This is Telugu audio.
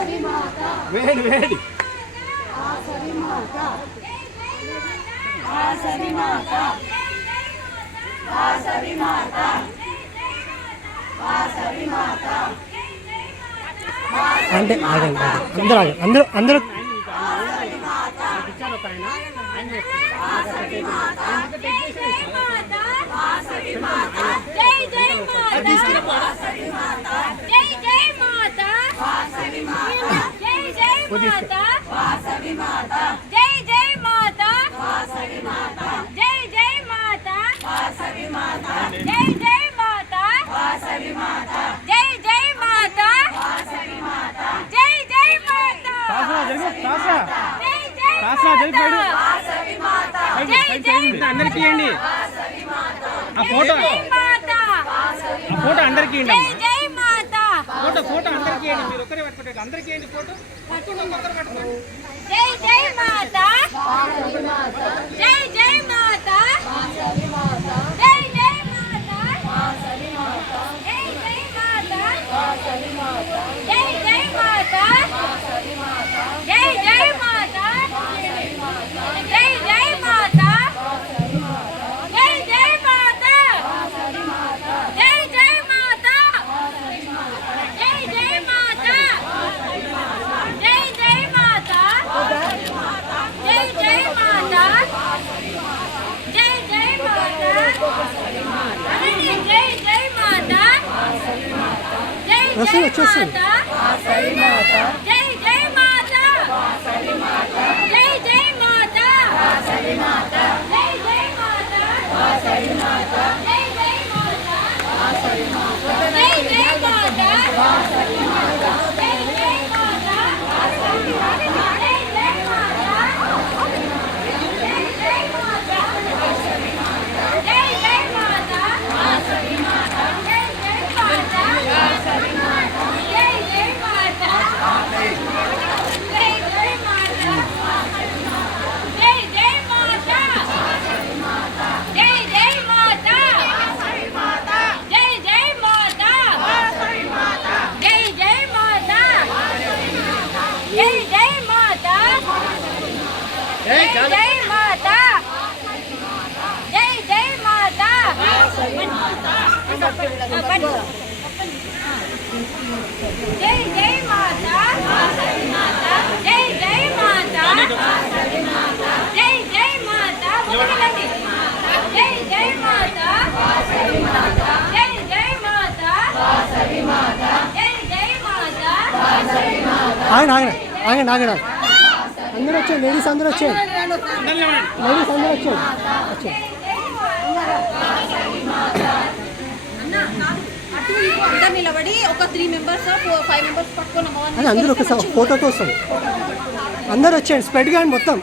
వేడి వేడి అంటే ఆగండి అందరూ అందరూ అందరూ అందరికీ ఇవ్వండి ఆ ఫోటో అందరికీ ఇవ్వండి ఫోటో అందరికీ ఇవ్వండి మీరు ఒకరే పట్టుకోండి అందరికీ ఇవ్వండి ఫోటో ఒకరు పట్టుకోండి జై జై మాతా జై జై మాతా జై జై మాతా జై జై మాతా జై జై మాతా జై జై మాతా జై జై మాతా జై జై మాతా జై జై మాతా జై జై మాతా జై జై మాతా జై జై మాతా జై జై మాతా అనండి జై జై మాతా జై జై మాతా జై జై మాతా జై జై మాతా జై జై మాతా జై జై మాతా జై జై మాతా జై జై మాతా జై జై మాతా జై జై మాతా ఆగండి అందరూ వచ్చాయి లేడీస్ అందరూ వచ్చాయి నిలబడి ఒక 3 మెంబర్స్ 5 మెంబర్స్ పట్టుకున్నాం అందరూ ఒకసారి ఫోటోతో వస్తాం అందరూ వచ్చాయండి స్ప్రెడ్ కానీ మొత్తం